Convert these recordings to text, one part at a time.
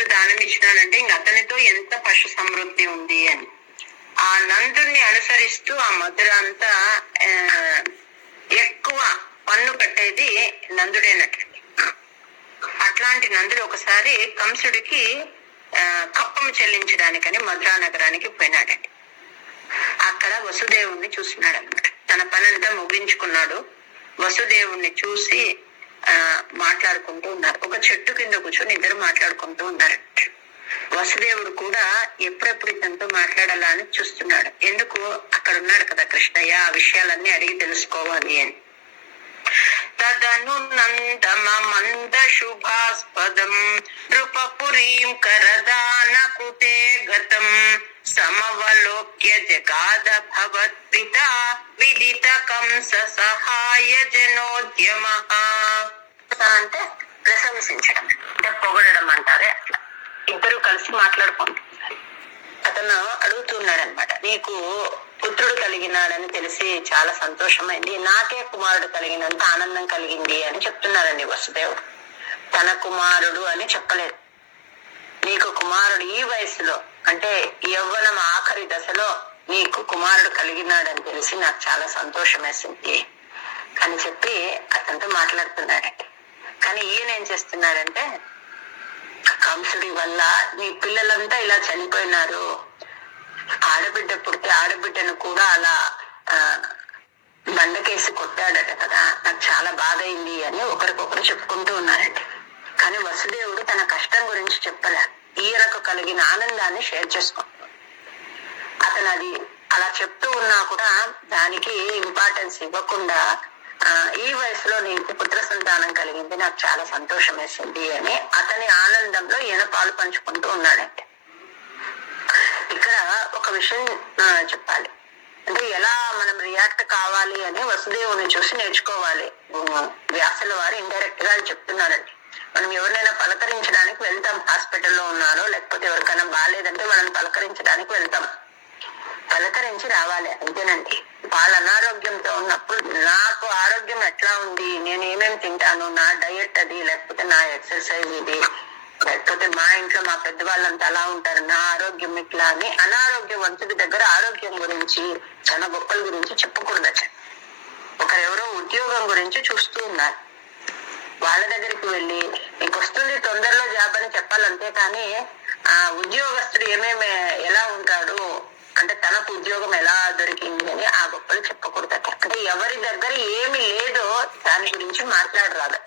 గోవులు దానం ఇచ్చినాడంటే ఇంక అతనితో ఎంత పశు సమృద్ధి ఉంది అని. ఆ నందుని అనుసరిస్తూ ఆ మధుర అంతా ఎక్కువ పన్ను కట్టేది నందుడేనట్లండి. అట్లాంటి నందుడు ఒకసారి కంసుడికి కప్పం చెల్లించడానికని మధురా నగరానికి పోయినాడండి. అక్కడ వసుదేవుణ్ణి చూసినాడు అనమాట. తన పనంతా ముగించుకున్నాడు. వసుదేవుణ్ణి చూసి మాట్లాడుకుంటూ ఉన్నారు. ఒక చెట్టు కింద కూర్చొని ఇద్దరు మాట్లాడుకుంటూ ఉన్నారు. వసుదేవుడు కూడా ఎప్పుడెప్పుడు ఇతనితో మాట్లాడాలా అని చూస్తున్నాడు. ఎందుకు, అక్కడ ఉన్నాడు కదా కృష్ణయ్య, ఆ విషయాలన్నీ అడిగి తెలుసుకోవాలి అని. తదను నందమ మంద శుభాస్పదం నృపపురీం కరదాన కుతే గతం సమవలోక్య జగాద భవత్పిత విదిత కంస సహాయ జనోద్యమ. అంటే ప్రశంసించడం, అంటే పొగడడం అంటారే అట్లా. ఇద్దరు కలిసి మాట్లాడుకుంటున్నారు. అతను అడుగుతున్నాడు అనమాట, నీకు పుత్రుడు కలిగినాడని తెలిసి చాలా సంతోషమైంది, నాకే కుమారుడు కలిగినంత ఆనందం కలిగింది అని చెప్తున్నారండి వసుదేవుడు. తన కుమారుడు అని చెప్పలేదు. నీకు కుమారుడు ఈ వయసులో, అంటే యవ్వనం ఆఖరి దశలో నీకు కుమారుడు కలిగినాడని తెలిసి నాకు చాలా సంతోషం వేసింది అని చెప్పి అతనితో మాట్లాడుతున్నాడండి. కానీ ఈయన ఏం చేస్తున్నాడంటే, కంసుడి వల్ల నీ పిల్లలంతా ఇలా చనిపోయినారు, ఆడబిడ్డ పుడితే ఆడబిడ్డను కూడా అలా బండకేసి కొట్టాడట కదా, నాకు చాలా బాధ అయింది అని ఒకరికొకరు చెప్పుకుంటూ ఉన్నారండి. కానీ వసుదేవుడు తన కష్టం గురించి చెప్పలే, ఈయనకు కలిగిన ఆనందాన్ని షేర్ చేసుకుంటాడు. అతను అది అలా చెప్తూ ఉన్నా కూడా దానికి ఇంపార్టెన్స్ ఇవ్వకుండా, ఈ వయసులో నీకు పుత్ర సంతానం కలిగింది, నాకు చాలా సంతోషం వేసింది అని అతని ఆనందంలో ఈయన పాలు పంచుకుంటూ ఉన్నాడంటే. ఇక్కడ ఒక విషయం చెప్పాలి, అంటే ఎలా మనం రియాక్ట్ కావాలి అని వసుదేవుని చూసి నేర్చుకోవాలి. వ్యాసుల వారు ఇండైరెక్ట్ గా చెప్తున్నారండి. మనం ఎవరినైనా పలకరించడానికి వెళ్తాం, హాస్పిటల్లో ఉన్నారో లేకపోతే ఎవరికైనా బాగాలేదంటే వాళ్ళని పలకరించడానికి వెళ్తాం, పలకరించి రావాలి అంతేనండి. వాళ్ళ అనారోగ్యంతో ఉన్నప్పుడు నాకు ఆరోగ్యం ఎట్లా ఉంది, నేను ఏమేమి తింటాను, నా డయట్ అది, లేకపోతే నా ఎక్సర్సైజ్ ఇది, లేకపోతే మా ఇంట్లో మా పెద్దవాళ్ళంతా అలా ఉంటారు, నా ఆరోగ్యం ఇట్లా అని అనారోగ్యవంతుడి దగ్గర ఆరోగ్యం గురించి తన గొప్పల గురించి చెప్పకూడదట. ఒకరెవరో ఉద్యోగం గురించి చూస్తూ ఉన్నారు, వాళ్ళ దగ్గరికి వెళ్ళి నీకు వస్తుంది తొందరలో జాబ్ అని చెప్పాలంతే. కానీ ఆ ఉద్యోగస్తుడు ఎలా ఉంటాడు అంటే తనకు ఉద్యోగం ఎలా దొరికింది అని ఆ గొప్పలు చెప్పకూడదట. అంటే ఎవరి దగ్గర ఏమి లేదో దాని గురించి మాట్లాడరాదట.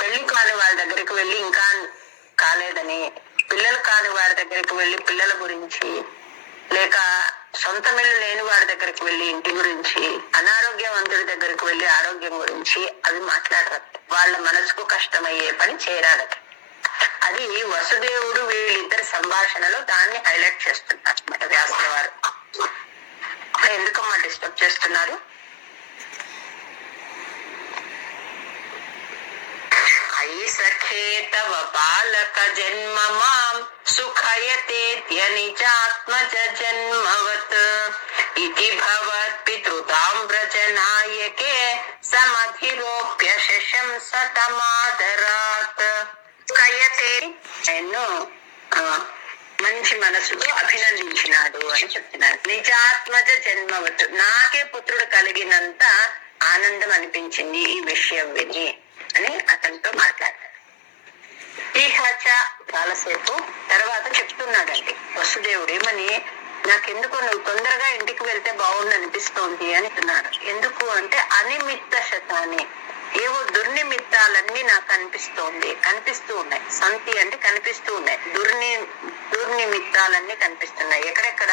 పెళ్లి కాని వాళ్ళ దగ్గరికి వెళ్ళి ఇంకా కాలేదని, పిల్లలు కాని వారి దగ్గరికి వెళ్ళి పిల్లల గురించి, లేక సొంత మిల్లు లేని వారి దగ్గరికి వెళ్ళి ఇంటి గురించి, అనారోగ్యవంతుడి దగ్గరికి వెళ్ళి ఆరోగ్యం గురించి అవి మాట్లాడరాదు. వాళ్ళ మనసుకు కష్టమయ్యే పని చేయరాదట. అది వసుదేవుడు వీళ్ళిద్దరి సంభాషణలో దాన్ని హైలైట్ చేస్తున్నారు అన్నమాట వ్యాసుల వారు. ఎందుకమ్మా డిస్టర్బ్ చేస్తున్నారు? ఐ సఖే తవ బాలక జన్మ మాం సుఖయతే నిజాత్మజ జన్మవత్ ఇతి భవత్ పితృతామ్రజ నాయకే సమధిరోప్య శశంసతమాదరాత్. సుఖయతే ఎన్నో మంచి మనసుతో అభినందించినాడు అని చెప్తున్నారు. నిజాత్మజ జన్మవత్, నాకే పుత్రుడు కలిగినంత ఆనందం అనిపించింది ఈ విషయం విని అని అతనితో మాట్లాడారు. ఈ హచ చాలాసేపు తర్వాత చెప్తున్నాడండి వసుదేవుడు ఏమని, నాకెందుకు నువ్వు తొందరగా ఇంటికి వెళ్తే బాగుండు అనిపిస్తోంది అని అంటున్నాడు. ఎందుకు అంటే అనిమిత్త శతాన్ని, ఏవో దుర్నిమిత్తాలన్నీ నాకు కనిపిస్తూ ఉన్నాయి. సంతి అంటే కనిపిస్తూ ఉన్నాయి, దుర్నిమిత్తాలన్నీ కనిపిస్తున్నాయి. ఎక్కడెక్కడ?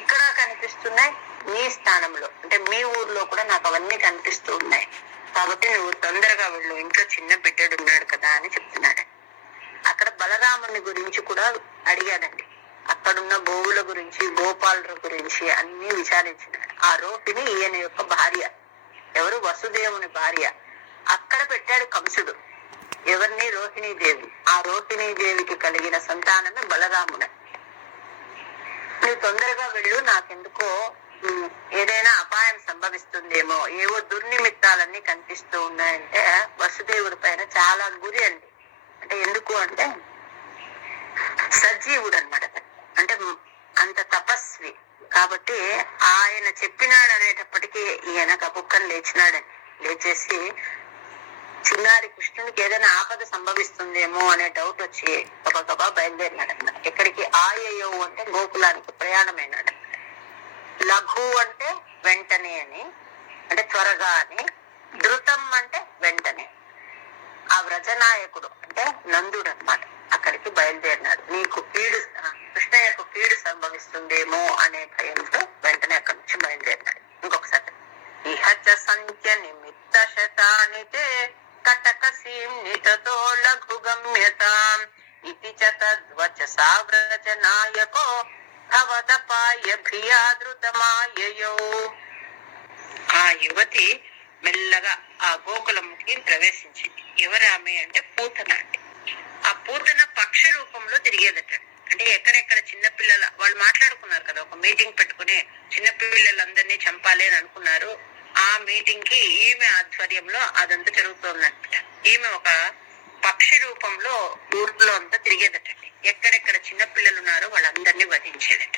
ఇక్కడ కనిపిస్తున్నాయి, మీ స్థానంలో అంటే మీ ఊర్లో కూడా నాకు అవన్నీ కనిపిస్తూ ఉన్నాయి. కాబట్టి నువ్వు తొందరగా వెళ్ళు, ఇంట్లో చిన్న బిడ్డడు ఉన్నాడు కదా అని చెప్తున్నాడు. అక్కడ బలరాముని గురించి కూడా అడిగాడండి. అక్కడున్న గోవుల గురించి, గోపాలుల గురించి అన్ని విచారించినాడు. ఆ రోహిణి ఈయన యొక్క భార్య, ఎవరు? వసుదేవుని భార్య. అక్కడ పెట్టాడు కంసుడు ఎవరిని? రోహిణీదేవి. ఆ రోహిణీదేవికి కలిగిన సంతానమే బలరాముడు. నువ్వు తొందరగా వెళ్ళు, నాకెందుకో ఏదైనా అపాయం సంభవిస్తుందేమో, ఏవో దుర్నిమిత్తాలన్నీ కనిపిస్తూ ఉన్నాయంటే వసుదేవుడి పైన చాలా గురి అండి. అంటే ఎందుకు అంటే సజీవుడు అనమాట. అంటే అంత తపస్వి కాబట్టి ఆయన చెప్పినాడు అనేటప్పటికీ ఈయన గబుక్కని లేచినాడని లేచేసి చిన్నారి కృష్ణునికి ఏదైనా ఆపద సంభవిస్తుందేమో అనే డౌట్ వచ్చి గబగబా బయలుదేరినాడు అనమాట. ఎక్కడికి? ఆయయో అంటే గోకులానికి ప్రయాణమైనాడు. లఘు అంటే వెంటనే అని, అంటే త్వరగా అని. ధృతం అంటే వెంటనే. ఆ వ్రజనాయకుడు అంటే నందుడు అనమాట అక్కడికి బయలుదేరినాడు. నీకు కృష్ణయ్యకు కీడు సంభవిస్తుందేమో అనే భయంతో వెంటనే అక్కడి నుంచి బయలుదేరినాడు. ఇంకొకసారి ఇహచ సంఖ్య నిమిత్త శతానితే కటకసీం నితతో లఘు గమ్యతాం ఇతి చ తద్వచసా వ్రజనాయకో భవదపాయ భియాదృతమాయయో. ఆ యువతి మెల్లగా ఆ గోకులంకి ప్రవేశించింది. ఎవరు ఆమె అంటే పూతన. అంటే ఆ పూతన పక్షి రూపంలో తిరిగేదట. అంటే ఎక్కడెక్కడ చిన్నపిల్లల వాళ్ళు మాట్లాడుకున్నారు కదా, ఒక మీటింగ్ పెట్టుకుని చిన్నపిల్లలందరినీ చంపాలి అని అనుకున్నారు. ఆ మీటింగ్ కి ఈమె ఆధ్వర్యంలో అదంతా జరుగుతుందన్నమాట. ఈమె ఒక పక్షి రూపంలో ఊర్లో అంతా తిరిగేదటండి. ఎక్కడెక్కడ చిన్నపిల్లలు ఉన్నారో వాళ్ళందరినీ వధించేదట.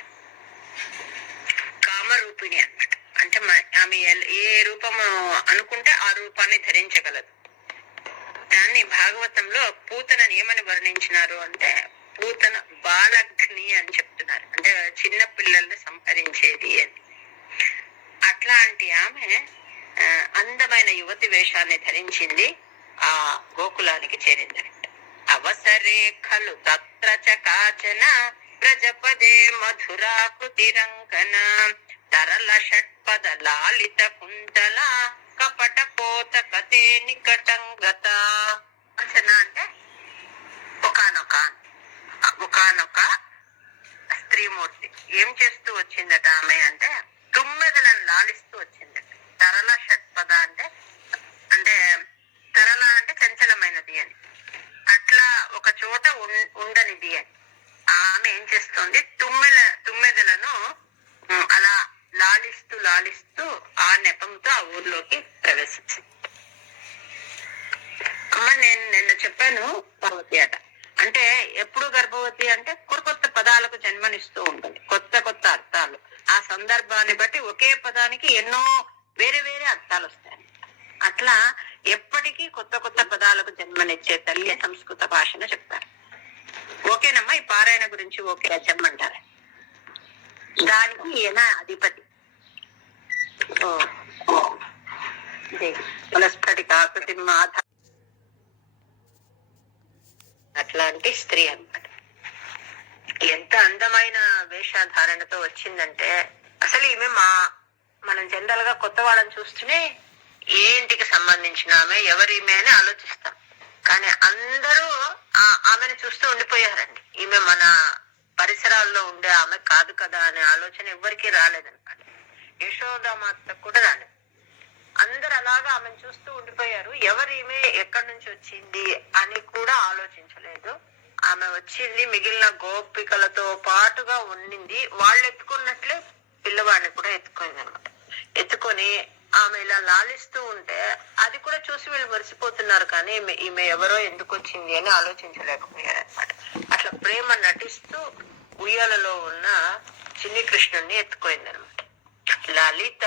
కామరూపిణి అన్నమాట. అంటే ఆమె ఏ రూపము అనుకుంటే ఆ రూపాన్ని ధరించగలదు. దాన్ని భాగవతంలో పూతనని ఏమని వర్ణించినారు అంటే పూతన బాలగ్ని అని చెప్తున్నారు. అంటే చిన్న పిల్లల్ని సంహరించేది అని. అట్లాంటి ఆమె అందమైన యువతి వేషాన్ని ధరించింది. ఆ గోకులానికి చేరిందనమాట. అవసరే ఖలు తత్ర చ కాచన ప్రజపదే మధురాకృతి రంకన తరల షట్పద లాలిత కుంతల కపట పోత కతే నికటంగత. అంటే ఒకనొక స్త్రీమూర్తి ఏం చేస్తూ వచ్చిందట ఆమె అంటే తుమ్మెదలను లాలిస్తూ వచ్చిందట. తరల షట్పద అంటే తరల అంటే చంచలమైనది అని, అట్లా ఒక చోట ఉండనిది అని. ఆమె ఏం చేస్తుంది? తుమ్మెదలను అలా లాలిస్తూ ఆ నెపంతో ఆ ఊర్లోకి ప్రవేశించింది. అమ్మ నేను నిన్న చెప్పాను గర్భవతి అట. అంటే ఎప్పుడు గర్భవతి అంటే కొత్త పదాలకు జన్మనిస్తూ ఉంటుంది, కొత్త అర్థాలు. ఆ సందర్భాన్ని బట్టి ఒకే పదానికి ఎన్నో వేరే వేరే అర్థాలు వస్తాయి. అట్లా ఎప్పటికీ కొత్త పదాలకు జన్మనిచ్చే తల్లి సంస్కృత భాషను చెప్తారు. ఓకేనమ్మా? ఈ పారాయణ గురించి ఓకే చెప్పమంటారు. దానికి ఈయన అధిపతి. వనస్పటికాకృతి మాధ అట్లాంటి స్త్రీ అన్నమాట. ఎంత అందమైన వేషధారణతో వచ్చిందంటే అసలు ఈమె మనం జనరల్ గా కొత్త వాళ్ళని చూస్తూనే ఏ ఇంటికి సంబంధించిన ఆమె, ఎవరిమే అని ఆలోచిస్తాం. కానీ అందరూ ఆమెను చూస్తూ ఉండిపోయారండి. ఈమె మన పరిసరాల్లో ఉండే ఆమె కాదు కదా అనే ఆలోచన ఎవరికి రాలేదన్నమాట. యశోదామాత కూడా రాలేదు. అందరు అలాగా ఆమెను చూస్తూ ఉండిపోయారు. ఎవరిమే, ఎక్కడి నుంచి వచ్చింది అని కూడా ఆలోచించలేదు. ఆమె వచ్చింది మిగిలిన గోపికలతో పాటుగా ఉండింది. వాళ్ళు ఎత్తుకున్నట్లే పిల్లవాడిని కూడా ఎత్తుకుంది అనమాట. ఎత్తుకొని ఆమె ఇలా లాలిస్తూ ఉంటే అది కూడా చూసి వీళ్ళు మరిసిపోతున్నారు. కానీ ఈమె ఎవరో ఎందుకు వచ్చింది అని ఆలోచించలేకపోయారు అనమాట. అట్లా ప్రేమ నటిస్తూ ఉయ్యాలలో ఉన్న చిన్ని కృష్ణుడిని ఎత్తుకోయింది అనమాట. లలిత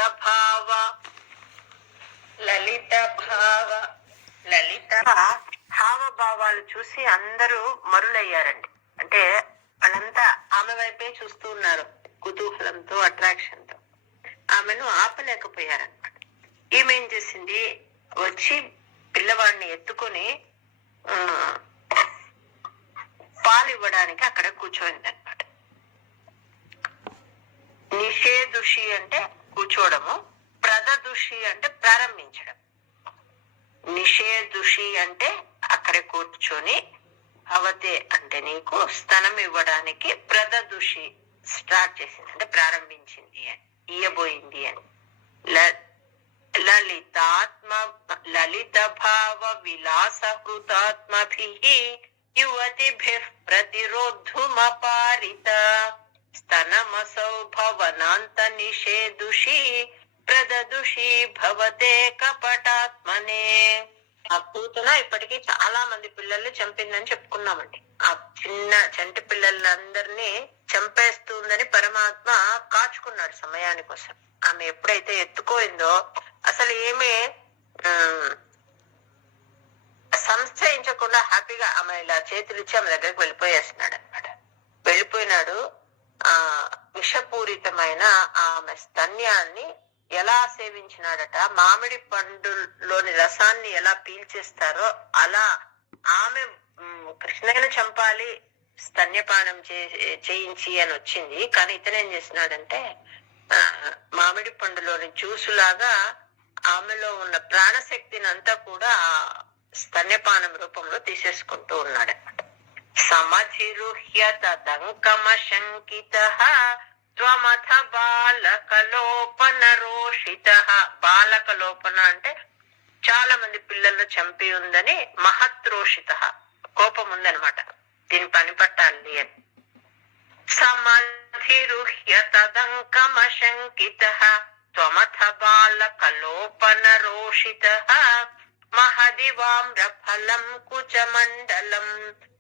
హావభావాలు చూసి అందరూ మరులయ్యారండి. అంటే వాళ్ళంతా ఆమె వైపే చూస్తూ ఉన్నారు కుతూహలంతో, అట్రాక్షన్ తో. ఆమెను ఆపలేకపోయారనమాట. ఈమె ఏం చేసింది? వచ్చి పిల్లవాడిని ఎత్తుకొని పాలు ఇవ్వడానికి అక్కడ కూర్చోయింది అనమాట. నిషేదుషి అంటే కూర్చోవడము, ప్రదదుషి అంటే ప్రారంభించడం. నిషేదుషి అంటే అక్కడ కూర్చొని, భవతే అంటే నీకు స్తనం ఇవ్వడానికి, ప్రదదుషి స్టార్ట్ చేసింది అంటే ప్రారంభించింది అని, ఇయ్యబోయింది అని. లలిత భావ విలాస హృతాత్మభిః యువతిభిః ప్రతిరోద్ధుమపారిత స్తనమసౌ భవనాంత నిషేదుషి ప్రదదుషి భవతే కపటాత్మనే. ఆ పూతన ఇప్పటికీ చాలా మంది పిల్లల్ని చంపిందని చెప్పుకున్నామండి. ఆ చిన్న చంటి పిల్లలందరినీ చంపేస్తుందని పరమాత్మ కాచుకున్నాడు సమయాని కోసం. ఆమె ఎప్పుడైతే ఎత్తుకోయిందో అసలు ఏమి సంశయించకుండా హ్యాపీగా ఆమె ఇలా చేతులిచ్చి ఆమె దగ్గరికి వెళ్ళిపోయేస్తున్నాడు అనమాట. వెళ్ళిపోయినాడు. విషపూరితమైన ఆమె స్తన్యాన్ని ఎలా సేవించినాడట, మామిడి పండులోని రసాన్ని ఎలా పీల్చేస్తారో అలా ఆమె కృష్ణయ్యను చంపాలి స్తన్యపానం చేయించి అని వచ్చింది. కానీ ఇతను ఏం చేస్తున్నాడంటే మామిడి పండులోని జ్యూసు లాగా ఆమెలో ఉన్న ప్రాణశక్తిని అంతా కూడా స్తన్యపానం రూపంలో తీసేసుకుంటూ ఉన్నాడనమాట. సమధిరుహ్య తదంకమ శంకిత త్వమథ బాలకలోపన రోషిత. బాలకలోపన అంటే చాలా మంది పిల్లలను చంపి ఉందని, మహత్రోషిత కోపం ఉందనమాట, దీని పని పట్టాలి అని. సమధిరుహ్య తదంకమ శంకిత త్వమథ బాలకలోపన రోషిత మహదివామ్రఫలం కుచమండలం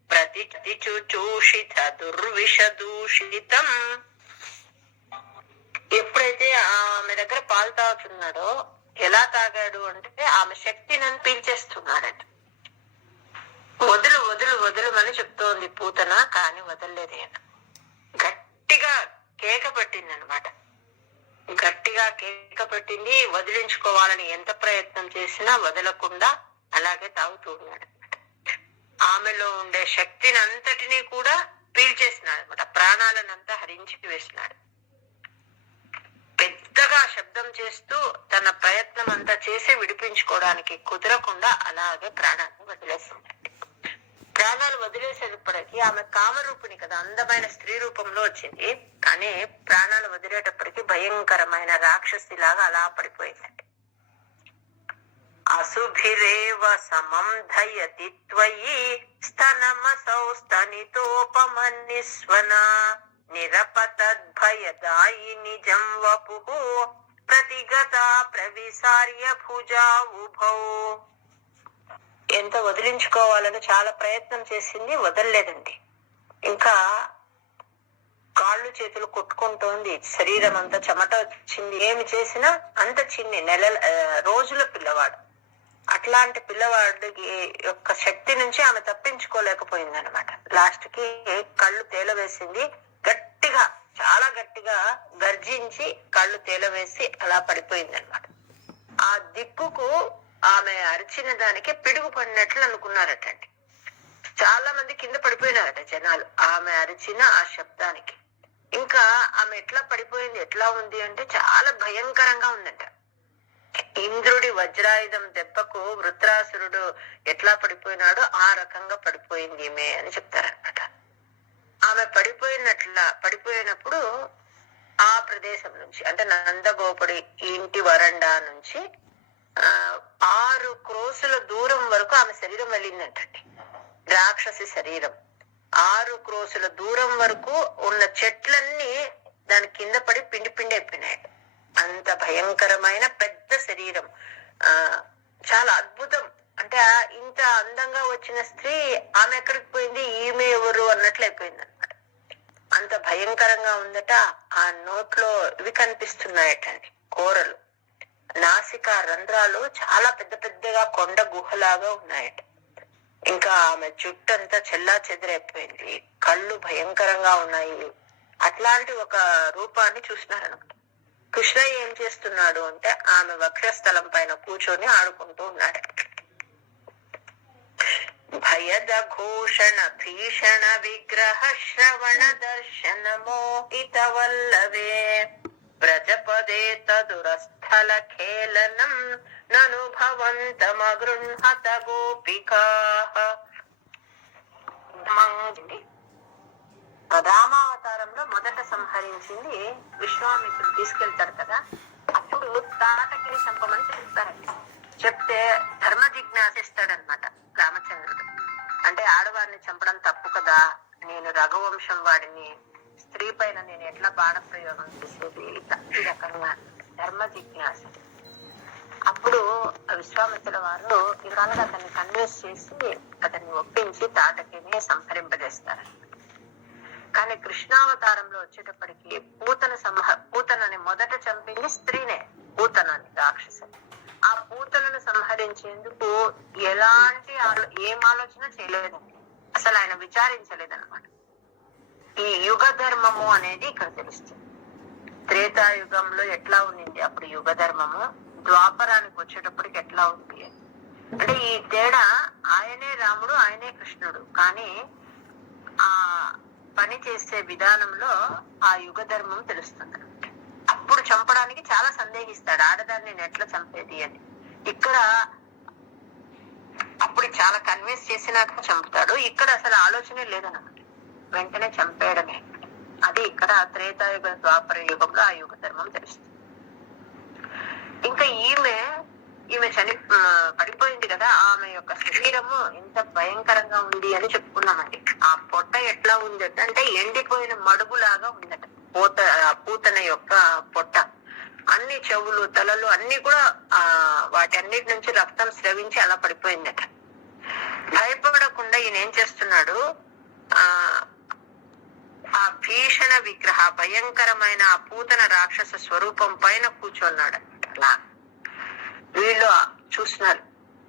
ప్రతిచుచూషిత దుర్విషదూషితం. ఎప్పుడైతే ఆమె దగ్గర పాలు తాగుతున్నాడో, ఎలా తాగాడు అంటే ఆమె శక్తిని పీల్చేస్తున్నాడట. వదులు వదులు వదులుమని చెప్తోంది పూతన, కానీ వదలలేదేన. గట్టిగా కేక పెట్టింది అనమాట. గట్టిగా కేక పెట్టింది. వదిలించుకోవాలని ఎంత ప్రయత్నం చేసినా వదలకుండా అలాగే తాగుతూ ఉన్నాడు అనమాట. ఆమెలో ఉండే శక్తిని అంతటినీ కూడా పీల్చేసినాడు అనమాట. ప్రాణాలనంతా హరించి వేసినాడు. పెద్దగా శబ్దం చేస్తూ తన ప్రయత్నం అంతా చేసి విడిపించుకోవడానికి కుదరకుండా అలాగే ప్రాణాన్ని వదిలేసింది. ప్రాణాలు వదిలేసేటప్పటికీ ఆమె కామరూపిణి కదా, అందమైన స్త్రీ రూపంలో వచ్చింది. కానీ ప్రాణాలు వదిలేటప్పటికి భయంకరమైన రాక్షసి లాగా అలా పడిపోయిందండి. అసుభిరేవ సమం ధయతి త్వయి స్తనమసౌ స్తనితోపమన్నిస్వన నిరపతద్భయదాయి నిజం వపుః ప్రతిగత ప్రవిసార్య భుజా ఉభౌ. ఎంత వదిలించుకోవాలని చాలా ప్రయత్నం చేసింది, వదలలేదండి. ఇంకా కాళ్ళు చేతులు కొట్టుకుంటోంది, శరీరం అంతా చెమట వచ్చింది. ఏమి చేసినా అంత చిన్ని రోజుల పిల్లవాడు. అట్లాంటి పిల్లవాడికి యొక్క శక్తి నుంచి ఆమె తప్పించుకోలేకపోయింది అనమాట. లాస్ట్ కి కళ్ళు తేలవేసింది. గట్టిగా, చాలా గట్టిగా గర్జించి కళ్ళు తేలవేసి అలా పడిపోయింది అనమాట. ఆ దిక్కుకు ఆమె అరిచిన దానికి పిడుగు పడినట్లు అనుకున్నారటండి. చాలా మంది కింద పడిపోయినారట జనాలు ఆమె అరిచిన ఆ శబ్దానికి. ఇంకా ఆమె ఎట్లా పడిపోయింది, ఎట్లా ఉంది అంటే చాలా భయంకరంగా ఉందంట. ఇంద్రుడి వజ్రాయుధం దెబ్బకు వృత్రాసురుడు ఎట్లా పడిపోయినాడో ఆ రకంగా పడిపోయింది ఈమె అని చెప్తారనమాట. ఆమె పడిపోయినప్పుడు ఆ ప్రదేశం నుంచి, అంటే నందగోపుడి ఇంటి వరండా నుంచి 6 క్రోసుల దూరం వరకు ఆమె శరీరం వెళ్ళిందంటండి. రాక్షసి శరీరం 6 క్రోసుల దూరం వరకు ఉన్న చెట్లన్నీ దాని కింద పడి పిండి పిండి అయిపోయినాయి. అంత భయంకరమైన పెద్ద శరీరం. చాలా అద్భుతం. అంటే ఇంత అందంగా వచ్చిన స్త్రీ ఆమె ఎక్కడికి పోయింది, ఈమె ఎవరు అన్నట్లు అయిపోయింది అనమాట. అంత భయంకరంగా ఉందట. ఆ నోట్లో ఇవి కనిపిస్తున్నాయటండి, కూరలు. నాసిక రంధ్రాలు చాలా పెద్ద పెద్దగా కొండ గుహలాగా ఉన్నాయట. ఇంకా ఆమె జుట్టంతా చెల్లా చెదిరైపోయింది. కళ్ళు భయంకరంగా ఉన్నాయి. అట్లాంటి ఒక రూపాన్ని చూసినారనమాట. కృష్ణయ్య ఏం చేస్తున్నాడు అంటే ఆమె వక్షస్థలం పైన కూర్చొని ఆడుకుంటూ ఉన్నాడు. భయద ఘోషణ భీషణ విగ్రహ శ్రవణ దర్శన మోహిత వల్లవే వ్రజపదే తదురస్థల ఖేళనం ననుభవంతమగృహత గోపికాః. రామావతారంలో మొదట సంహరించింది విశ్వామిత్రుడు తీసుకెళ్తాడు కదా, అప్పుడు తాటకిని చంపమని చెప్తారండి. చెప్తే ధర్మ జిజ్ఞాసిస్తాడనమాట రామచంద్రుడు. అంటే ఆడవారిని చంపడం తప్పు కదా, నేను రఘువంశం వాడిని, స్త్రీ పైన నేను ఎట్లా బాణ ప్రయోగం చేసేది, ఈ రకంగా ధర్మ జిజ్ఞాస. అప్పుడు అప్పుడు విశ్వామిత్రుల వారు ఈ కాలంలో అతన్ని కన్విన్స్ చేసి అతన్ని ఒప్పించి తాటకిని సంహరింపజేస్తారు. కానీ కృష్ణావతారంలో వచ్చేటప్పటికి పూతనని మొదట చంపింది స్త్రీనే, పూతనని రాక్షసుని. ఆ పూతలను సంహరించేందుకు ఎలాంటి ఏం ఆలోచన చేయలేదండి, అసలు ఆయన విచారించలేదన్నమాట. ఈ యుగ ధర్మము అనేది ఇక్కడ తెలుస్తుంది. త్రేతాయుగంలో ఎట్లా ఉండింది అప్పుడు యుగ ధర్మము, ద్వాపరానికి వచ్చేటప్పటికి ఎట్లా ఉంది అంటే ఈ తేడా. ఆయనే రాముడు, ఆయనే కృష్ణుడు, కానీ ఆ పని చేసే విధానంలో ఆ యుగ ధర్మం తెలుస్తుంది. అప్పుడు చంపడానికి చాలా సందేహిస్తాడు, ఆడదాన్ని నేను ఎట్లా చంపేది అని. ఇక్కడ అప్పుడు చాలా కన్విన్స్ చేసినాక చంపుతాడు, ఇక్కడ అసలు ఆలోచనే లేదన్నమాట, వెంటనే చంపేయడమే. అది ఇక్కడ త్రేతాయుగ ద్వాపర యుగంలో ఆ యుగ ధర్మం తెలుస్తుంది. ఇంకా ఈమె పడిపోయింది కదా, ఆమె యొక్క శరీరము ఎంత భయంకరంగా ఉంది అని చెప్పుకున్నామండి. ఆ పొట్ట ఎట్లా ఉంది అంటే ఎండిపోయిన మడుగులాగా ఉందట పూతన యొక్క పొట్ట. అన్ని చెవులు, తలలు అన్ని కూడా వాటి అన్నిటి నుంచి రక్తం స్రవించి అలా పడిపోయిందట. భయపడకుండా ఈయన ఏం చేస్తున్నాడు, ఆ భీషణ విగ్రహ భయంకరమైన ఆ పూతన రాక్షస స్వరూపం పైన కూర్చున్నాడు అలా. వీళ్ళు చూస్తున్నారు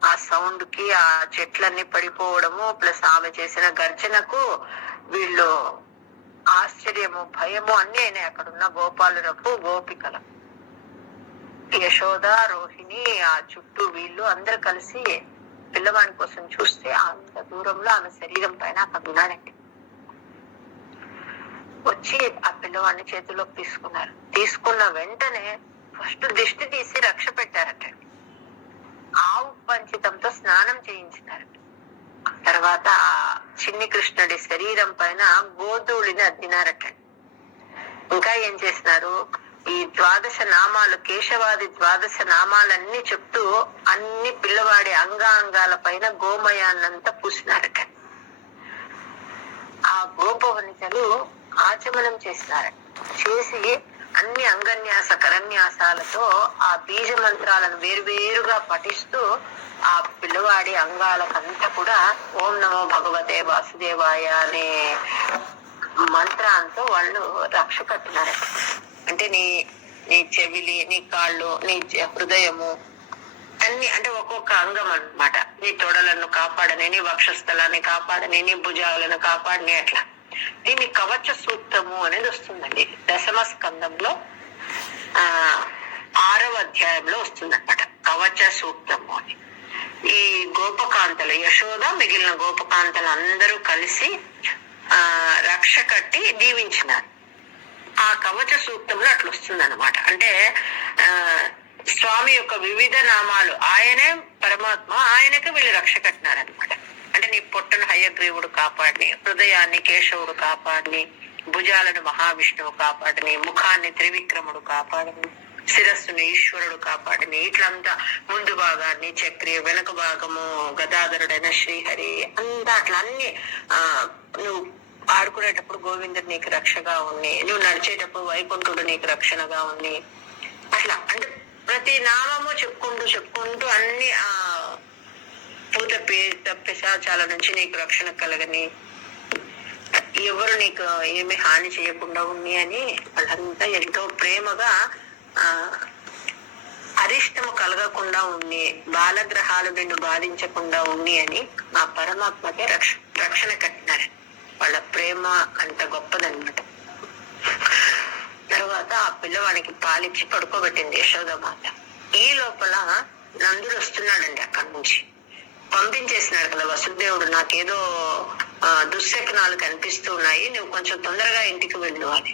ఆ సౌండ్ కి, ఆ చెట్లన్నీ పడిపోవడము ప్లస్ ఆమె చేసిన గర్జనకు వీళ్ళు ఆశ్చర్యము, భయము అన్ని అయినాయి అక్కడ ఉన్న గోపాలులకు, గోపికల, యశోద, రోహిణి, ఆ చుట్టూ వీళ్ళు అందరు కలిసి పిల్లవాడి కోసం చూస్తే అంత దూరంలో ఆమె శరీరం పైన అక్కడ ఉన్నాడండి. వచ్చి ఆ పిల్లవాడిని చేతిలోకి తీసుకున్నారు. తీసుకున్న వెంటనే ఫస్ట్ దిష్టి తీసి రక్ష పెట్టారట, ఆవు పంచితంతో స్నానం చేయించినారు. తర్వాత ఆ చిన్ని కృష్ణుడి శరీరం పైన గోధూళిని అద్దినారట. ఇంకా ఏం చేసినారు, ఈ 12 నామాలు, కేశవాది 12 నామాలన్నీ చెప్తూ అన్ని పిల్లవాడి అంగాంగాల పైన గోమయాన్నంతా పూసినారట. ఆ గోపవనితలు ఆచమనం చేసినారట. చేసి అన్ని అంగన్యాస కరన్యాసాలతో ఆ బీజ మంత్రాలను వేరువేరుగా పఠిస్తూ ఆ పిల్లవాడి అంగాలకంతా కూడా ఓం నమో భగవతే వాసుదేవాయ అనే మంత్రాంతో వాళ్ళు రక్ష కట్టినారట. అంటే నీ చెవిలి, నీ కాళ్ళు, నీ హృదయము అన్ని, అంటే ఒక్కొక్క అంగం అన్నమాట. నీ తొడలను కాపాడని, నీ వక్షస్థలాన్ని కాపాడని, నీ భుజాలను కాపాడని, అట్లా. దీన్ని కవచ సూక్తము అనేది వస్తుందండి. 10వ స్కందంలో 6వ అధ్యాయంలో వస్తుందన్నమాట కవచ సూక్తము అని. ఈ గోపకాంతలు, యశోద మిగిలిన గోపకాంతలు అందరూ కలిసి రక్ష కట్టి దీవించినారు. ఆ కవచ సూక్తంలో అట్లా వస్తుంది అనమాట. అంటే స్వామి యొక్క వివిధ నామాలు, ఆయనే పరమాత్మ, ఆయనకి వీళ్ళు రక్ష కట్టినారనమాట. అంటే నీ పొట్టను హయగ్రీవుడు కాపాడిని, హృదయాన్ని కేశవుడు కాపాడిని, భుజాలను మహావిష్ణువు కాపాడిని, ముఖాన్ని త్రివిక్రముడు కాపాడిని, శిరస్సుని ఈశ్వరుడు కాపాడిని, ఇట్లంతా ముందు భాగాన్ని చక్రి, వెనక భాగము గదాధరుడైన శ్రీహరి, అంతా అట్లా అన్ని నువ్వు ఆడుకునేటప్పుడు గోవిందుడు నీకు రక్షగా ఉంది, నువ్వు నడిచేటప్పుడు వైకుంఠుడు నీకు రక్షణగా ఉంది, అట్లా. అంటే ప్రతి నామము చెప్పుకుంటూ అన్ని ఆ భూత పిశాచాల నుంచి నీకు రక్షణ కలగని, ఎవరు నీకు ఏమి హాని చేయకుండా ఉంది అని వాళ్ళంతా ఎంతో ప్రేమగా అరిష్టము కలగకుండా ఉంది, బాలగ్రహాలు నిన్ను బాధించకుండా ఉంది అని ఆ పరమాత్మకే రక్షణ కట్టినారు. వాళ్ళ ప్రేమ అంత గొప్పదన్నమాట. తర్వాత ఆ పిల్లవాడికి పాలిచ్చి పడుకోబెట్టింది యశోదమాత. ఈ లోపల నందుడు వస్తున్నాడండి అక్కడి నుంచి. పంపించేసినాడు కదా వసుదేవుడు, నాకేదో దుశ్శకనాలు కనిపిస్తూ ఉన్నాయి, నువ్వు కొంచెం తొందరగా ఇంటికి వెళ్ళు అని.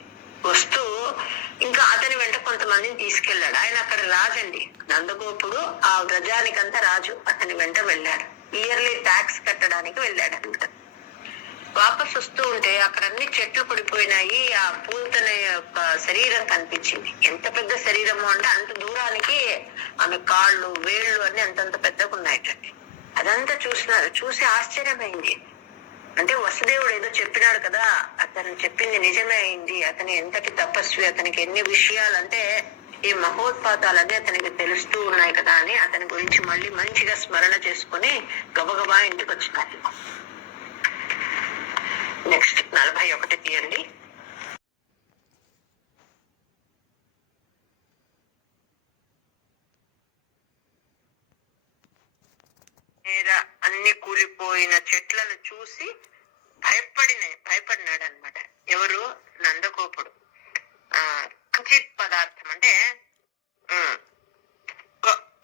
వస్తూ ఇంకా అతని వెంట కొంతమందిని తీసుకెళ్లాడు. ఆయన అక్కడ రాజండి, నందగోపుడు ఆ వ్రజానికంతా రాజు. అతని వెంట వెళ్ళాడు, ఇయర్లీ ట్యాక్స్ కట్టడానికి వెళ్ళాడు అనమాట. వాపస్ వస్తూ ఉంటే అక్కడ అన్ని చెట్లు పడిపోయినాయి, ఆ పూతన యొక్క శరీరం కనిపించింది. ఎంత పెద్ద శరీరము అంటే అంత దూరానికి ఆమె కాళ్ళు, వేళ్ళు అన్ని అంతంత పెద్దగా ఉన్నాయటండి. అదంతా చూసినారు. చూసి ఆశ్చర్యమైంది. అంటే వసుదేవుడు ఏదో చెప్పినాడు కదా, అతను చెప్పింది నిజమే అయింది, అతని ఎంతటి తపస్వి, అతనికి ఎన్ని విషయాలు అంటే ఈ మహోత్పాతాలన్నీ అతనికి తెలుస్తూ ఉన్నాయి కదా అని అతని గురించి మళ్ళీ మంచిగా స్మరణ చేసుకుని గబగబా ఇంటికి వచ్చినారు. నెక్స్ట్ 41 తీయండి. అన్ని కూలిపోయిన చెట్లను చూసి భయపడినాడు అనమాట. ఎవరు? నందగోపుడు. కంచిత్ పదార్థం అంటే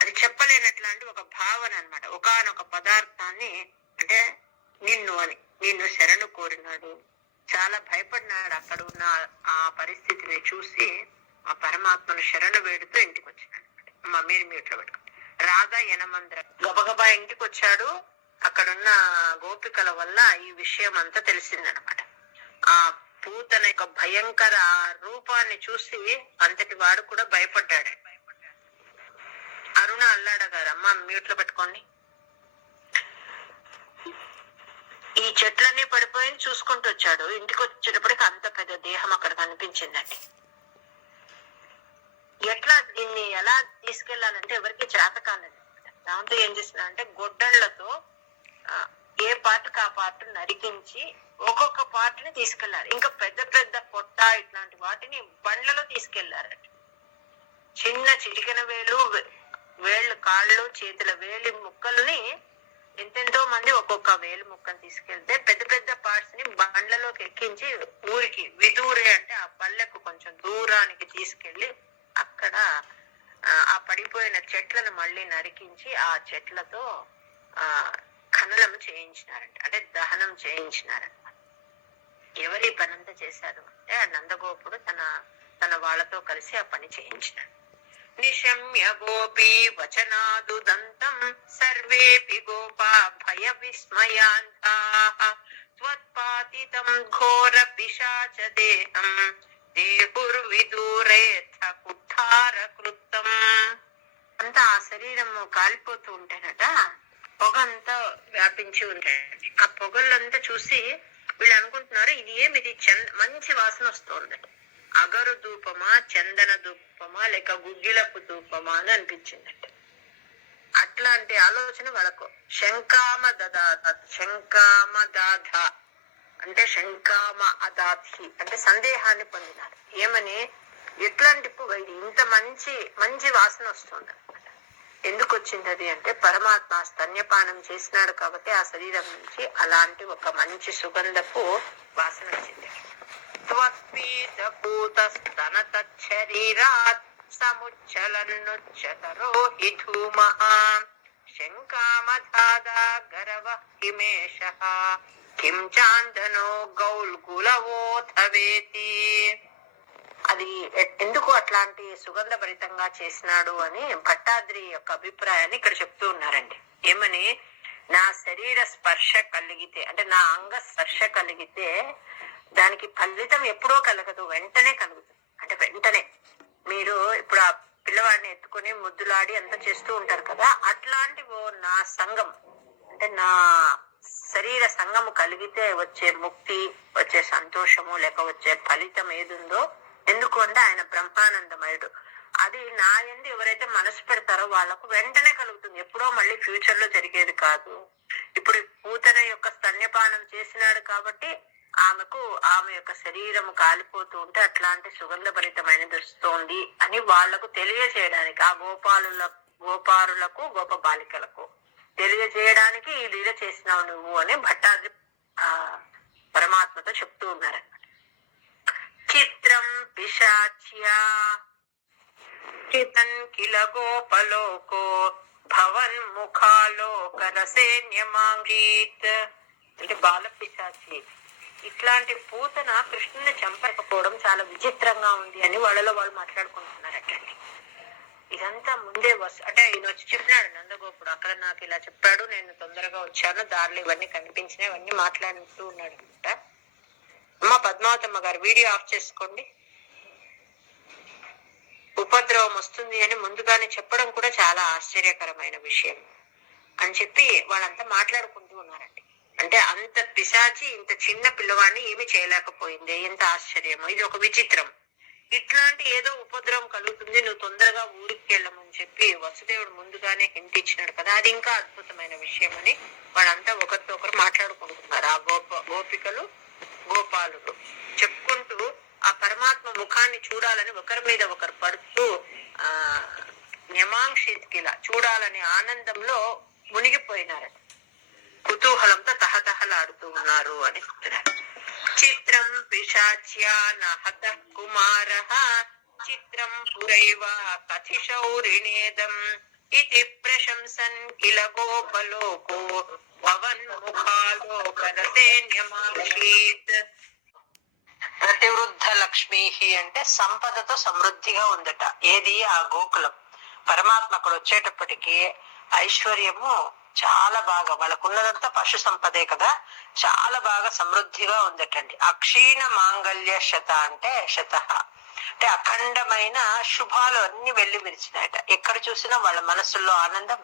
అది చెప్పలేనట్లాంటి ఒక భావన అనమాట. ఒకానొక పదార్థాన్ని అంటే నిన్ను శరణు కోరినాడు. చాలా భయపడినాడు. అక్కడ ఉన్న ఆ పరిస్థితిని చూసి ఆ పరమాత్మను శరణు వేడుతూ ఇంటికి వచ్చినాడు. మీరు మీట్లో పెట్టుకో. రాధా యనమంద్ర గబగబా ఇంటికి వచ్చాడు. అక్కడున్న గోపికల వల్ల ఈ విషయం అంతా తెలిసిందనమాట. ఆ పూతన యొక్క భయంకర రూపాన్ని చూసి అంతటి వాడు కూడా భయపడ్డాడు. అరుణ అల్లాడ గారు, అమ్మ మ్యూట్ లో పెట్టుకోండి. ఈ చెట్లన్నీ పడిపోయి చూసుకుంటూ వచ్చాడు. ఇంటికి వచ్చేటప్పటికి అంత పెద్ద దేహం అక్కడ కనిపించిందండి. ఎట్లా దీన్ని ఎలా తీసుకెళ్లాలంటే ఎవరికి చేత కాలేదు. దాంతో ఏం చేస్తున్నారంటే గొడ్డళ్లతో ఏ పార్ట్కి ఆ పార్ట్ నరికించి ఒక్కొక్క పార్ట్ ని తీసుకెళ్లారు. ఇంకా పెద్ద పెద్ద పొట్ట ఇట్లాంటి వాటిని బండ్లలో తీసుకెళ్లారట. చిన్న చిటికెన వేళ్ళు కాళ్ళు చేతుల వేలి ముక్కల్ని ఎంతెంతో మంది ఒక్కొక్క వేలు ముక్కను తీసుకెళ్తే పెద్ద పెద్ద పార్ట్స్ ని బండ్లలోకి ఎక్కించి ఊరికి విదూరే అంటే ఆ పల్లెకు కొంచెం దూరానికి తీసుకెళ్లి అక్కడ ఆ పడిపోయిన చెట్లను మళ్ళీ నరికించి ఆ చెట్లతో ఖననం చేయించినారంట. అంటే దహనం చేయించినారనమాట. ఎవరి పనంతా చేశారు అంటే ఆ నందగోపుడు తన వాళ్ళతో కలిసి ఆ పని చేయించినాడు. నిశమ్య గోపీ వచనాదు దంతం సర్వేపి గోపా భయ విస్మయాంతాః త్వత్పాతితం ఘోర పిశాచ దేహం దేహుర్విదూరేత్థ కుఠార కృత్తం. అంతా ఆ శరీరం కాలిపోతూ ఉంటానట. పొగంతా వ్యాపించి ఉంటాయండి. ఆ పొగలంతా చూసి వీళ్ళు అనుకుంటున్నారు ఇది మంచి వాసన వస్తుంది. అగరు ధూపమా, చందన ధూపమా, లేక గుగ్గిలపు ధూపమా అని అనిపించిందంట. అట్లాంటి ఆలోచన వాళ్ళకు. శంకామ దాధ అంటే శంకామ అదాధి అంటే సందేహాన్ని పొందినారు. ఏమని? ఎట్లాంటి ఇది ఇంత మంచి వాసన వస్తుంది అనమాట. ఎందుకు వచ్చింది అది అంటే పరమాత్మ స్తన్యపానం చేసినాడు కాబట్టి ఆ శరీరం నుంచి అలాంటి ఒక మంచి సుగంధపు వాసన వచ్చింది. శరీరాత్ సముచ్చలన్నుచ్చతరో హి ధూమః శంకామధాదా గరవ హిమేషః కిం చాందనో గౌల్గులవోథవేతి. అది ఎందుకు అట్లాంటి సుగంధ భరితంగా చేసినాడు అని భట్టాద్రి యొక్క అభిప్రాయాన్ని ఇక్కడ చెప్తూ ఉన్నారండి. ఏమని? నా శరీర స్పర్శ కలిగితే అంటే నా అంగ స్పర్శ కలిగితే దానికి ఫలితం ఎప్పుడో కలగదు, వెంటనే కలుగుతుంది. అంటే వెంటనే మీరు ఇప్పుడు ఆ పిల్లవాడిని ఎత్తుకొని ముద్దులాడి అంత చేస్తూ ఉంటారు కదా, అట్లాంటి నా సంఘం అంటే నా శరీర సంఘము కలిగితే వచ్చే ముక్తి, వచ్చే సంతోషము, లేక వచ్చే ఫలితం ఏదుందో, ఎందుకు అంటే ఆయన బ్రహ్మానందమయుడు. అది నా యందు ఎవరైతే మనసు పెడతారో వాళ్ళకు వెంటనే కలుగుతుంది. ఎప్పుడో మళ్ళీ ఫ్యూచర్ లో జరిగేది కాదు. ఇప్పుడు పూతన యొక్క స్తన్యపానం చేసినాడు కాబట్టి ఆమె యొక్క శరీరము కాలిపోతూ ఉంటే అట్లాంటి సుగంధభరితమైనది వస్తోంది అని వాళ్లకు తెలియజేయడానికి, ఆ గోపారులకు గోప బాలికలకు తెలియజేయడానికి ఈ లీల చేసినావు నువ్వు అని భట్టాద్రి పరమాత్మతో చెప్తూ ఉన్నారన్నమాట. చిత్రం పిశాచ్యా చితన్ కిల గోపలోకో భవన్ ముఖాలోక రసేన్యమాంగీత్. అంటే బాల పిశాచి ఇట్లాంటి పూతన కృష్ణుని చంపకపోవడం చాలా విచిత్రంగా ఉంది అని వాళ్ళలో వాళ్ళు మాట్లాడుకుంటున్నారటండి. ఇదంతా ముందే అంటే ఈయన వచ్చి చెప్పినాడు నందగోపుడు, అక్కడ నాకు ఇలా చెప్పాడు, నేను తొందరగా వచ్చాను, దారిలో ఇవన్నీ కనిపించినాయి, ఇవన్నీ మాట్లాడుతూ ఉన్నాడు అనమాట. అమ్మ పద్మావతమ్మ గారు వీడియో ఆఫ్ చేసుకోండి. ఉపద్రవం వస్తుంది అని ముందుగానే చెప్పడం కూడా చాలా ఆశ్చర్యకరమైన విషయం అని చెప్పి వాళ్ళంతా మాట్లాడుకుంటూ ఉన్నారండి. అంటే అంత పిశాచి ఇంత చిన్న పిల్లవాడిని ఏమి చేయలేకపోయింది, ఎంత ఆశ్చర్యమో, ఇది ఒక విచిత్రం. ఇట్లాంటి ఏదో ఉపద్రవం కలుగుతుంది, నువ్వు తొందరగా ఊరికి వెళ్ళమని చెప్పి వసుదేవుడు ముందుగానే హింట్ ఇచ్చినాడు కదా. అది ఇంకా అద్భుతమైన విషయం అని వాళ్ళంతా ఒకరితో ఒకరు మాట్లాడుకుంటున్నారు. ఆ గోపికలు గోపాలుడు చెప్పుకుంటూ ఆ పరమాత్మ ముఖాన్ని చూడాలని ఒకరి మీద ఒకరు పడుతూ ఆ న్యమాంక్షిలా చూడాలని ఆనందంలో మునిగిపోయినారట. కుతూహలంతో తహతహలాడుతూ ఉన్నారు అని చెప్తున్నారు. చిత్రం పిశాచ్యాన హత కుమార చిత్రం పురైవ కథిశౌరిణేదం ఇది ప్రశంసన్ కిల గోపలోకో భవన్ ముఖాలోకరతే న్యమాంక్షీత్. ప్రతివృద్ధ లక్ష్మీ అంటే సంపదతో సమృద్ధిగా ఉందట. ఏది? ఆ గోకులం. పరమాత్మ అక్కడ వచ్చేటప్పటికి ఐశ్వర్యము చాలా బాగా, వాళ్ళకున్నదంతా పశు సంపదే కదా, చాలా బాగా సమృద్ధిగా ఉందటండి. అక్షీణ మాంగళ్య శత అంటే శత అంటే అఖండమైన శుభాలు అన్ని వెళ్లి విరిచినాయట. ఎక్కడ చూసినా వాళ్ళ మనసుల్లో ఆనందం,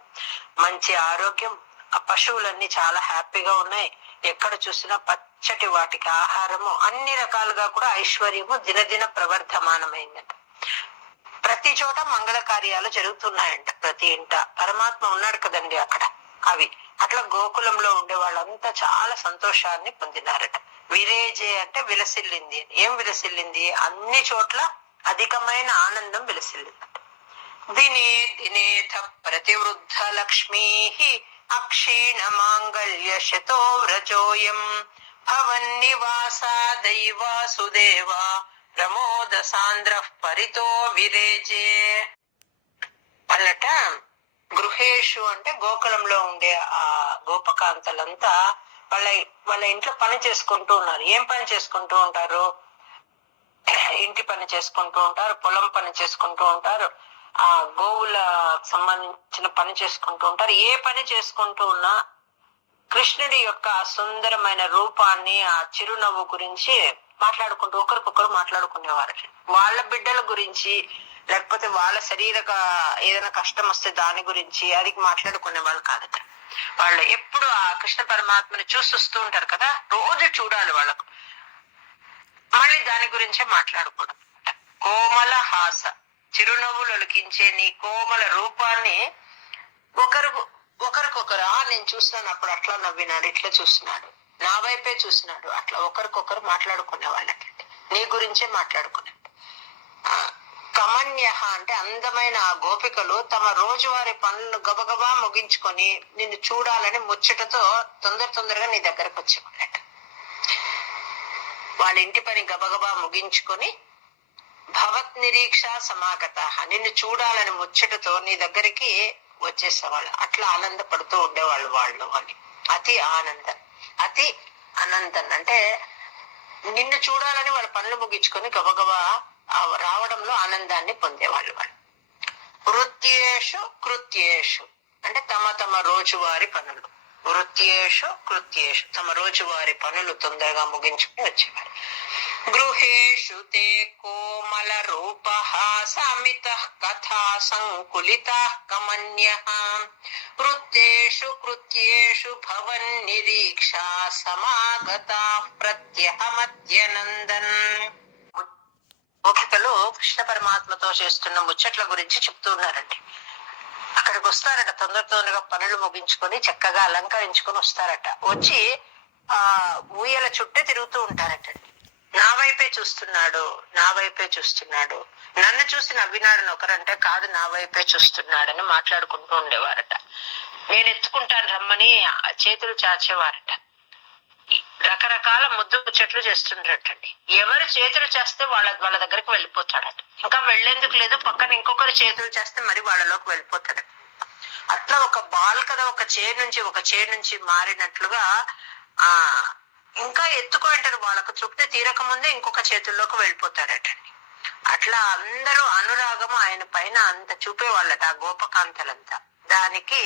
మంచి ఆరోగ్యం, ఆ పశువులన్నీ చాలా హ్యాపీగా ఉన్నాయి. ఎక్కడ చూసినా పచ్చటి వాటికి ఆహారము, అన్ని రకాలుగా కూడా ఐశ్వర్యము దినదిన ప్రవర్ధమానమైందట. ప్రతి చోట మంగళ కార్యాలు జరుగుతున్నాయంట. ప్రతి ఇంట పరమాత్మ ఉన్నాడు కదండి అక్కడ. అవి అట్లా గోకులంలో ఉండే వాళ్ళంతా చాలా సంతోషాన్ని పొందినారట. విరేజే అంటే విలసిల్లింది. ఏం విలసిల్లింది? అన్ని చోట్ల అధికమైన ఆనందం విలసిల్లింది. దినే దినేథ ప్రతివృద్ధ లక్ష్మీ అక్షీణ మాంగళ్య శతో వ్రజోయం భవన్ నివాసా దైవాసుదేవ ప్రమోద సాంద్ర పరితో విరేజే. వాళ్ళట గృహేషు అంటే గోకులంలో ఉండే ఆ గోపకాంతలంతా వాళ్ళ ఇంట్లో పని చేసుకుంటూ ఉన్నారు. ఏం పని చేసుకుంటూ ఉంటారు? ఇంటి పని చేసుకుంటూ ఉంటారు, పొలం పని చేసుకుంటూ ఉంటారు, ఆ గోవుల సంబంధించిన పని చేసుకుంటూ ఉంటారు. ఏ పని చేసుకుంటూ ఉన్నా కృష్ణుడి యొక్క సుందరమైన రూపాన్ని, ఆ చిరునవ్వు గురించి మాట్లాడుకుంటూ ఒకరికొకరు మాట్లాడుకునేవారు. వాళ్ళ బిడ్డల గురించి, లేకపోతే వాళ్ళ శరీరక ఏదైనా కష్టం వస్తే దాని గురించి అది మాట్లాడుకునే వాళ్ళు కాదట. వాళ్ళు ఎప్పుడు ఆ కృష్ణ పరమాత్మని చూస్తూ ఉంటారు కదా, రోజు చూడాలి వాళ్ళకు, మళ్ళీ దాని గురించే మాట్లాడుకోవడం. కోమల హాస, చిరునవ్వులు ఒలికించే నీ కోమల రూపాన్ని ఒకరికొకరు నేను చూస్తున్నాను, అప్పుడు అట్లా నవ్వినాడు, ఇట్లా చూస్తున్నాడు, నా వైపే చూస్తున్నాడు, అట్లా ఒకరికొకరు మాట్లాడుకునే వాళ్ళకి నీ గురించే మాట్లాడుకునే. కమన్య అంటే అందమైన ఆ గోపికలు తమ రోజువారి పనులను గబగబా ముగించుకొని నిన్ను చూడాలని ముచ్చటతో తొందరగా నీ దగ్గరకు వచ్చేవాళ్ళట. వాళ్ళ ఇంటి పని గబగబా ముగించుకొని భవత్ నిరీక్ష సమాగత, నిన్ను చూడాలని ముచ్చటతో నీ దగ్గరికి వచ్చేసేవాళ్ళు. అట్లా ఆనందపడుతూ ఉండేవాళ్ళు వాళ్ళు అని. అతి ఆనందం, అతి అనంతం అంటే నిన్ను చూడాలని వాళ్ళ పనులు ముగించుకొని గబగబా రావడంలో ఆనందాన్ని పొందేవాళ్ళు వాళ్ళు. వృత్యేషు కృత్యేషు అంటే తమ రోజువారి పనులు. వృత్యేషు కృత్యేషు తమ రోజువారి పనులు తొందరగా ముగించుకుని వచ్చేవారు. గృహేషు తే కోమల రూప సమిత కథా సంకులిత కమన్య వృత్తేషు కృత్యేషు భవన్ నిరీక్షా సమాగత ప్రత్యహమద్యనందన్. గోపికలు కృష్ణ పరమాత్మతో చేస్తున్న ముచ్చట్ల గురించి చెప్తూ ఉన్నారండి. అక్కడికి వస్తారట, తొందరగా పనులు ముగించుకొని చక్కగా అలంకరించుకొని వస్తారట. వచ్చి ఆ ఊయల చుట్టే తిరుగుతూ ఉంటారట. నా వైపే చూస్తున్నాడు, నా వైపే చూస్తున్నాడు, నన్ను చూసి నవ్వినాడని ఒకరంటే కాదు, నా వైపే చూస్తున్నాడని మాట్లాడుకుంటూ ఉండేవారట. నేను ఎత్తుకుంటాను రమ్మని చేతులు చాచేవారట. రకరకాల ముద్దు ముచ్చట్లు చేస్తుండటండి. ఎవరు చేతులు చేస్తే వాళ్ళ దగ్గరికి వెళ్ళిపోతాడట. ఇంకా వెళ్లేందుకు లేదు, పక్కన ఇంకొకరు చేతులు చేస్తే మరి వాళ్ళలోకి వెళ్ళిపోతాడు. అట్లా ఒక బాల్ కదా, ఒక చే నుంచి మారినట్లుగా ఇంకా ఎత్తుకుంటారు. వాళ్ళకు తృప్తి తీరక ముందే ఇంకొక చేతుల్లోకి వెళ్ళిపోతారటండి. అట్లా అందరూ అనురాగము ఆయన పైన అంత చూపేవాళ్ళట ఆ గోపకాంతలంతా. దానికి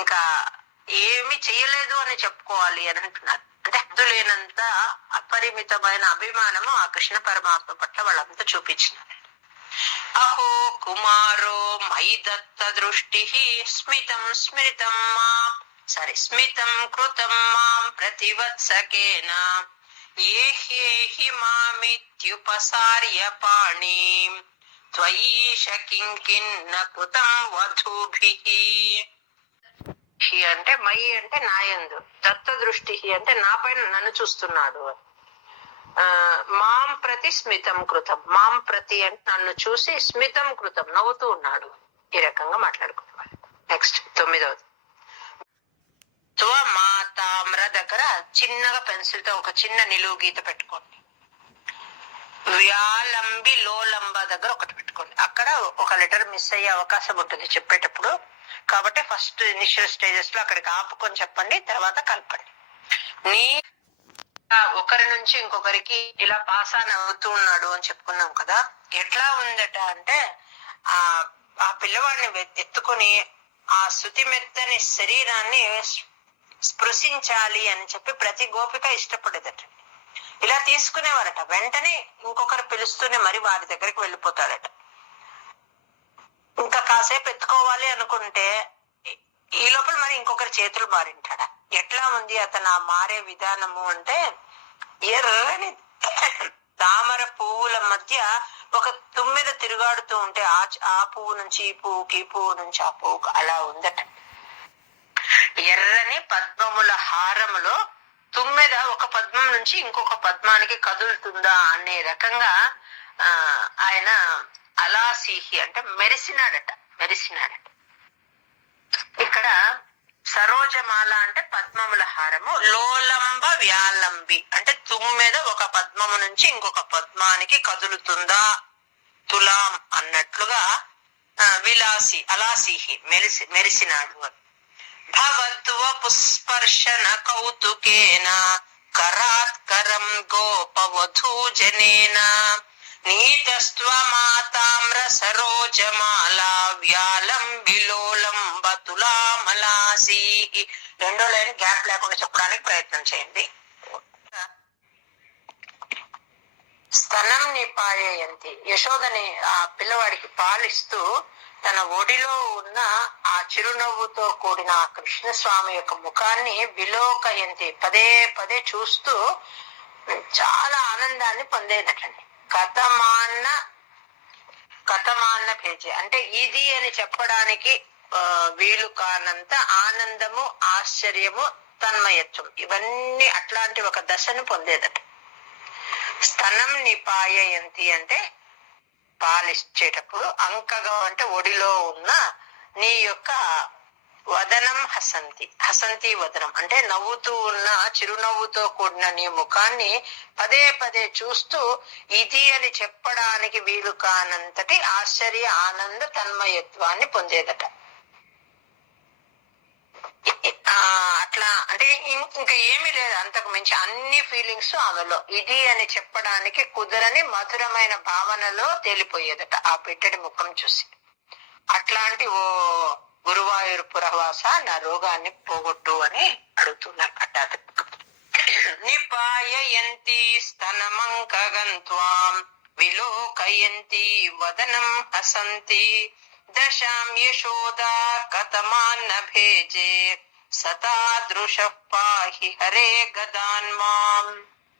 ఇంకా ఏమి చెయ్యలేదు అని చెప్పుకోవాలి అని అంటున్నారు. అంటే హద్దులేనంత అపరిమితమైన అభిమానము ఆ కృష్ణ పరమాత్మ పట్ల వాళ్ళంతా చూపించినారు. అహో కుమారో మయి దత్త దృష్టి స్మితం స్మితం కృతం మాం ప్రతివత్సకేన ఏహేహి మామిత్యుపసార్య పాణీం త్వయీష కింకిన్న కృతం వధూభిః. అంటే మయి అంటే నాయందు, దత్త దృష్టి అంటే నా పైన నన్ను చూస్తున్నాడు. మాం ప్రతి స్మితం కృతం, మాం ప్రతి అంటే నన్ను చూసి, స్మితం కృతం నవ్వుతూ ఉన్నాడు. ఈ రకంగా మాట్లాడుకోవాలి. నెక్స్ట్ 9వది. తామ్ర దగ్గర చిన్నగా పెన్సిల్ తో ఒక చిన్న నిలువు గీత పెట్టుకోండి. వ్యాలంబి లోలంబ దగ్గర ఒకటి పెట్టుకోండి. అక్కడ ఒక లెటర్ మిస్ అయ్యే అవకాశం ఉంటుంది చెప్పేటప్పుడు. కాబట్టి ఫస్ట్ ఇనిషియల్ స్టేజెస్ లో అక్కడికి ఆపుకొని చెప్పండి, తర్వాత కలపండి. నీ ఒకరి నుంచి ఇంకొకరికి ఇలా పాసాన్ అవుతూ ఉన్నాడు అని చెప్పుకున్నాం కదా. ఎట్లా ఉందట అంటే ఆ పిల్లవాడిని ఎత్తుకొని ఆ శృతి మెత్తని శరీరాన్ని స్పృశించాలి అని చెప్పి ప్రతి గోపిక ఇష్టపడేదట. ఇలా తీసుకునేవారట. వెంటనే ఇంకొకరు పిలుస్తూనే మరి వారి దగ్గరికి వెళ్ళిపోతాడట. ఇంకా కాసేపు ఎత్తుకోవాలి అనుకుంటే ఈ లోపల మరి ఇంకొకరి చేతులు మారింటాడా. ఎట్లా ఉంది అతను ఆ మారే విధానము అంటే, ఎర్రని తామర పువ్వుల మధ్య ఒక తుమ్మెద తిరుగాడుతూ ఉంటే ఆ పువ్వు నుంచి ఈ పువ్వుకి, ఈ పువ్వు నుంచి ఆ పువ్వుకు అలా ఉందట. ఎర్రని పద్మముల హారములో తుమ్మెద ఒక పద్మం నుంచి ఇంకొక పద్మానికి కదులుతుందా అనే రకంగా ఆయన అలాసీహి అంటే మెరిసినాడట. ఇక్కడ సరోజమాల అంటే పద్మముల హారము, లోలంబ వ్యాలంబి అంటే తుమ్మెద ఒక పద్మము నుంచి ఇంకొక పద్మానికి కదులుతుందా తులాం అన్నట్లుగా విలాసి అలాసీహి మెరిసినాడు. భవద్వ పుష్పర్శన కౌతుకేన కరాత్కరం గోపవధూజనేన నీతస్త్వమాతామ్ర సరోజమాలా వ్యాలంబిలోలంబ తులామలాసి. రెండో లైన్ గ్యాప్ లేకుండా చెప్పడానికి ప్రయత్నం చేయండి. స్తనం నిపాయంతి, యశోదని ఆ పిల్లవాడికి పాలిస్తూ తన ఒడిలో ఉన్న ఆ చిరునవ్వుతో కూడిన ఆ కృష్ణస్వామి యొక్క ముఖాన్ని విలోకయంతి పదే పదే చూస్తూ చాలా ఆనందాన్ని పొందేదటండి. కథమాన్న భేజే అంటే ఇది అని చెప్పడానికి వీలు కానంత ఆనందము, ఆశ్చర్యము, తన్మయత్వం ఇవన్నీ అట్లాంటి ఒక దశను పొందేదట. స్తనం నిపాయంతి అంటే పాలిచ్చేటప్పుడు, అంకగా అంటే ఒడిలో ఉన్న నీ యొక్క వదనం హసంతి వదనం అంటే నవ్వుతూ ఉన్న చిరునవ్వుతో కూడిన నీ ముఖాన్ని పదే పదే చూస్తూ ఇది అని చెప్పడానికి వీలు కానంతటి ఆశ్చర్య, ఆనంద, తన్మయత్వాన్ని పొందేదట. అట్లా అంటే ఇంకా ఏమీ లేదు అంతకు మించి అన్ని ఫీలింగ్స్ ఆమెలో ఇది అని చెప్పడానికి కుదరని మధురమైన భావనలో తేలిపోయేదట ఆ బిడ్డడి ముఖం చూసి. అట్లాంటి ఓ గురువాయూరు పురవాస నా రోగాన్ని పోగొట్టు అని అడుగుతున్నమాట. నిపాయంతి స్తనమంకగంత్వాం విలోకయంతి వదనం హసంతి దశాం యశోదా కథమాన్న భేజే సతాదృశ పాహి హరే గదాన్మాం.